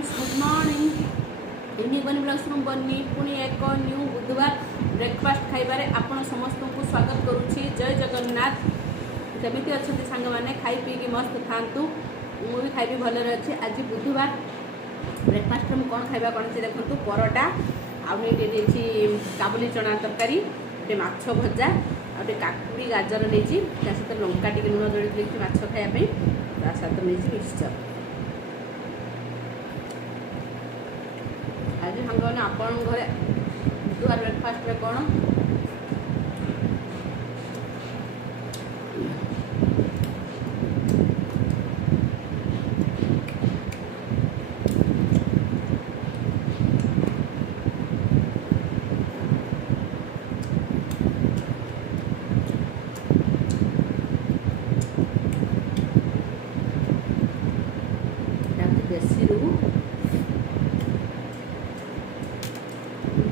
Friends good morning unique बनी blogs room बनी पुणी एक न्यू बुधवार ब्रेकफास्ट खाइबारे आपण समस्त को स्वागत करुच्ची। जय जगन्नाथ। जमी अच्छा सांग मैंने खाई पी मस्त खातु मुझे खाइबी भलरे अच्छी। आज बुधवार ब्रेकफास्ट में कौन खाइबा कौन से देखो परोटा आउे काबुली चना तरकारी गोटे माछ भजा आउे काकुड़ी गाजर नहीं सहित लंका टी लुण जड़ी माछ खायापी ता सहित नहीं मिक्सचर। आज सांग मैंने आपण घरे बुधवार ब्रेकफास्ट में कौन देसी रू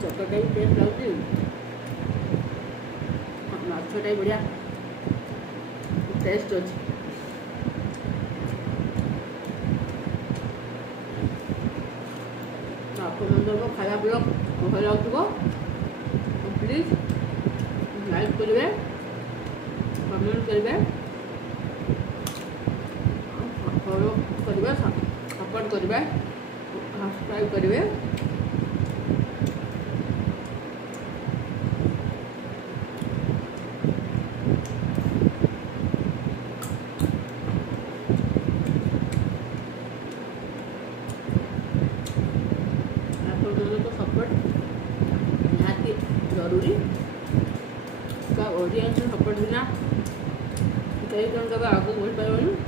चटटा भी टेस्ट लगे माछटा बढ़िया टेस्ट अच्छे। आप खाया ब्लॉग भल लगे प्लीज लाइक करेंगे कमेंट करेंगे फॉलो करेंगे सपोर्ट करेंगे सब्सक्राइब करेंगे। तो सपोर्ट निहाती जरूरी का ऑडियंस सपोर्ट बिना कहीं कहीं कभी आगे बढ़ पाए।